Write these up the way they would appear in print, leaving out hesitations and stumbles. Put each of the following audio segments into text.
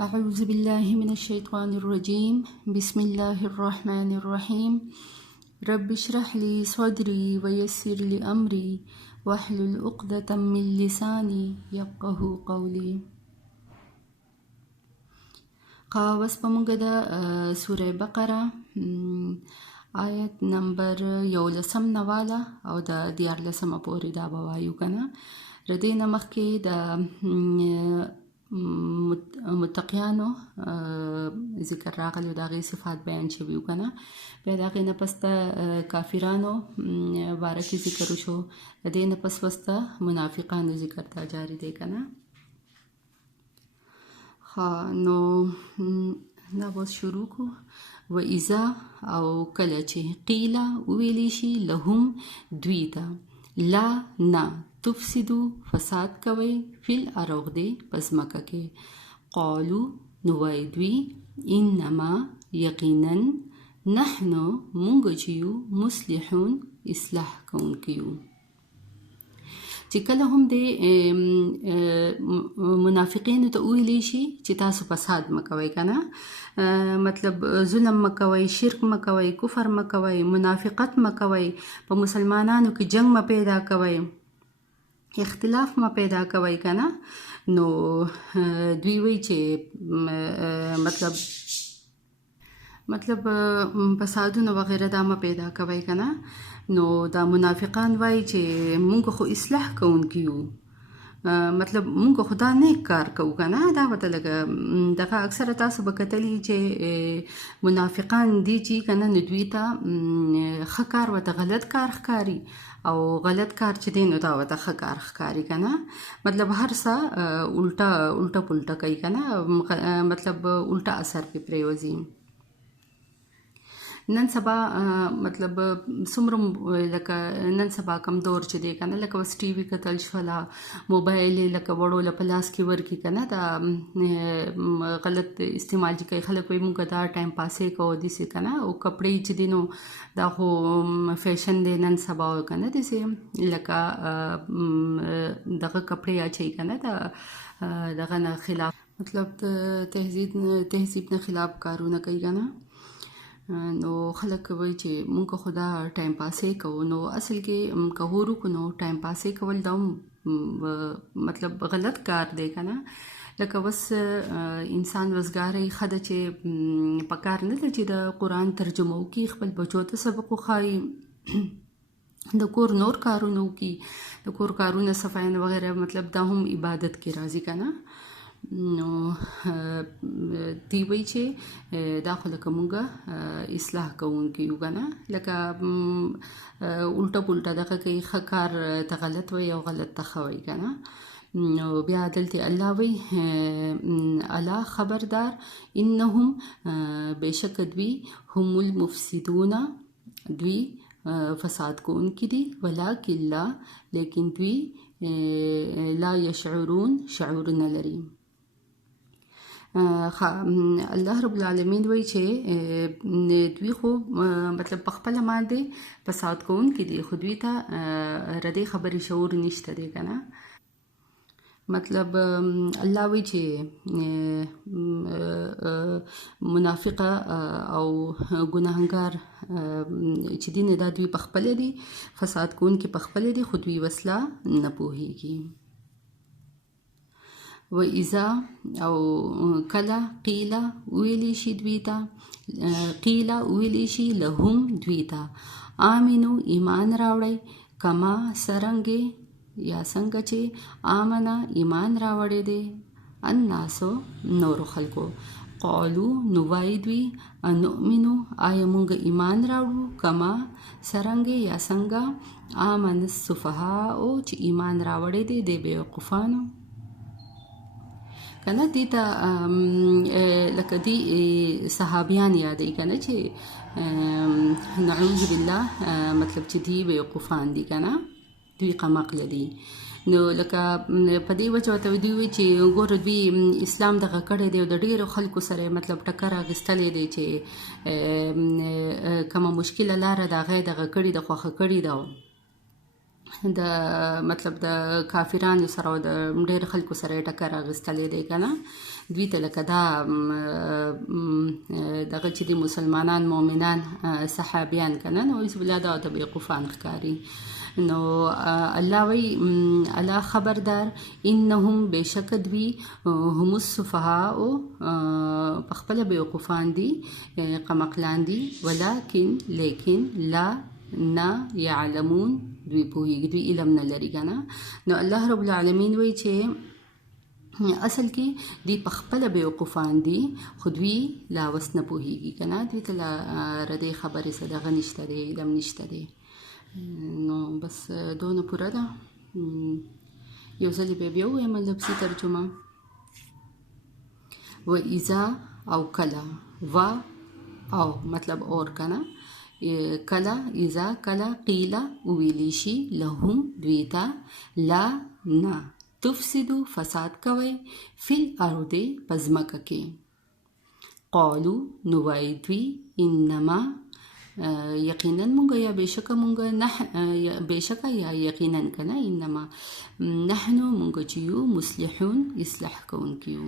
أعوذ بالله من الشيطان الرجيم بسم الله الرحمن الرحيم رب اشرح لي صدري ويسر لي أمري واحلل عقدة من لساني يفقهوا قولي. قاوس پمونگه د سوره بقره آیت نمبر 11 نواله او د 14 پورې دا بوایو کنه. ردی نمخ کې د متقیانو ذکر راغلی د هغې صفات بیان شوي وو که نه. بیا د هغې نه پس د کافرانو باره کې ذکر وشو، د دې نه پس بس د منافقانو ذکر ته جاري دی که نه. نو دا به شروع کو. و اذا او کله چې قیله وویلی شي لهم دوی ته لا نه تفسدو فساد کوي فی الارض پس مکه کې. قالو نو وایي دوی انما یقینا نحنو مونږ چې یو مصلحون اصلاح کوونکي یو. چې کله هم د منافقینو ته وویلی شي چې تاسو فساد مکوئ که نه، مطلب ظلم مکوئ، شرک مکوئ، کفر مکوئ، منافقت مکوئ، په مسلمانانو کې جنگ ما پیدا کوئ، اختلاف ما پیدا کوئ که نه. نو دوی وی چې مطلب فسادونه وغیره دا ما پیدا کوئ که نه. نو دا منافقان وای چې مونږ خو اصلاح کوونکي یو، مطلب مونږ خو دا نیک کار کوو که نه. دا ورته لږه دغه اکثره تاسو به کتلي چې منافقان دي چې که نه، نو دوی ته ښه کار ورته غلط کار ښکاري او غلط کار چې دی نو دا ورته ښه کار ښکاري که نه. مطلب هر څه الټه پلټه کوي که نه، مطلب الټه اثر پې پرېوځي. نن سبا مطلب څومره لکه نن سبا کم دور چې دی که نه، لکه اوس ټي وي کتل شوله، موبایل یې لکه وړو له په لاس کې ورکړي که نه، دا غلط استعمال چې کوي. خلک وایي مونږ دا ټایم پاسې کوو داسې که نه. او کپړې چې دي نو دا خو فیشن دی نن سبا که نه، داسې لکه دغه کپړې اچوي که نه، دغه نه خلاف مطلب تهذیب نه خلاف کارونه کوي که نه. نو خلک وایي چې مونږ خو دا ټایم پاسې کوو. نو اصل کې که هورو کو نو ټایم پاسې کول دا مطلب غلط کار دی که نه. لکه اوس انسان وزګاری ښه ده چې په کار نه ده چې د قرآن ترجمه وکړي، خپل بچو ته سبق وښایي، د کور نور کارونه وکړي، د کور کارونه صفاین وغیره، مطلب دا هم عبادت کې راځي که نه. نو دی وایي چې دا خو لکه مونږ اصلاح کوونکي یو که نه، لکه الټه پلټه دغه کوي، ښه کار ته غلط وایي او غلط ته ښه وایي که نه. نو بیا دلته الله وایي الا خبردار انهم بېشکه دوی هم المفسدون دوی فساد کوونکي دي، ولکن لا لیکن دوی لا یشعرون شعور نه لري. الله رب العالمین وایي چې دوی خو مطلب په خپله باندې فساد کوونکي دي، خو دوی ته ردې خبرې شعور نشته دی که نه. مطلب الله وایي چې منافقه او ګناهګار چې دي نه، دا دوی په خپله دي، فساد کوونکي په خپله دي، خو دوی وسله نه پوهېږي. و اذا او کله قیله ویلی شي دوی ته، قیله ویلی شي لهم دوی ته آمنو ایمان راوړئ، کما سرنګې یا څنګه چې آمنه ایمان راوړی دی الناسو نورو خلکو. قالو نو وایي دوی انؤمنو آیا مونږ ایمان راوړو، کما سرنګې یا څنګه آمن السفهاء چې ایمان راوړی دی د بیوقوفانو که نه. دې ته لکه دی صحابیان یادوي که نه، چې نعوذ بالله مطلب چې دی بیوقوفان دي که نه، دوی قمقله دي. نو لکه په دې وجه ورته دوی وایي چې ګوره دوی اسلام دغه کړی دی او د ډېرو خلکو سره مطلب ټکر اخیستلی دی، چې کومه مشکله لاره د هغه دغه کړې ده، خوښه کړې ده، د مطلب د کافرانو سره او د ډېر خلکو سره یې ټکر اخیستلی دی که نه دوی ته لکه دا دغه چې دي مسلمانان مؤمنان صحابیان که نه نو اعوذ بالله دا ورته بیوقوفان ښکاري نو الله وی الله خبردار انهم بشک دوی هم السفهاء پخپله بیوقوفان دي قمقلان دي ولکن لیکن لا نه یعلمون دوی پوهیږي دوی علم نه لري که نه نو الله رب العالمین وی چې اصل کې دوی پخپله بیوقوفان دي خو دوی لا وس نه پوهیږي که نه دوی ته لا ردې خبرې څه دغه نشته دی علم نشته دی نو بس دونه پوره ده یو ځلې بیا ووایم لفظي ترجمه و اذا او کله و او مطلب اور که نه کلا اذا کلا قیلا ویلی شي لهم دویتا لا نه تفسدو فساد کوي فی الارض پزمکه کې قالو نو وایي دوی انما یقینا مونږ یا بېشکه مونږ بېشکه یا یقینا که نه انما نحنو مونږ چې یو مصلحون اصلاح کوونکي یو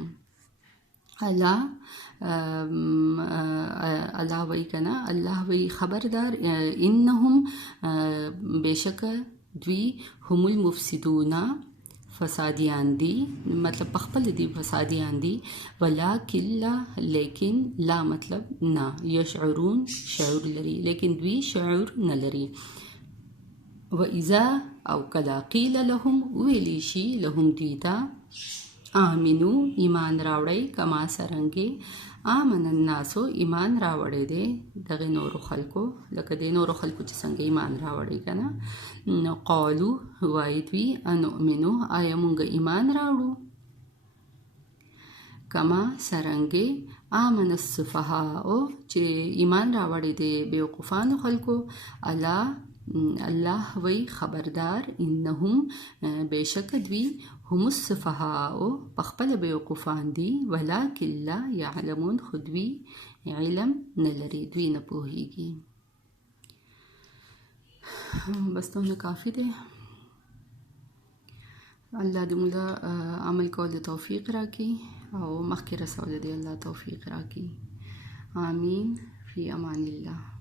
الله وی کنا الله وی خبردار انهم بشک دوی هم المفسدون فسادیان دي مطلب پخپل دي فسادیان دي ولکن لا لیکن لا مطلب نه یشعرون شعور لري لیکن دوی شعور نه لري و اذا او کلا قیل لهم ویلی شي لهم دیتا آمینو ایمان راوړی کما سرنګې آمن الناسو ایمان راوړی دی دغه نورو خلکو لکه د نورو خلکو چې څنګه ایمان راوړی که نه نو قالو وایي دوی انؤمنو آیا مونږ ایمان راوړو کما سرنګې آمن السفهاء چې ایمان راوړی دی بیوقوفانو خلکو الله وی خبردار انهم بشک دوی هم السفهاء پخپل بیوقوفان دي ولکن لا یعلمون خود دوی علم نه لري دوی نه پوهیږي بس دونه کافی دی الله دې موږ عمل کولو توفیق راکړي او مخکې رسولو دې الله توفیق راکړي آمین فی امان الله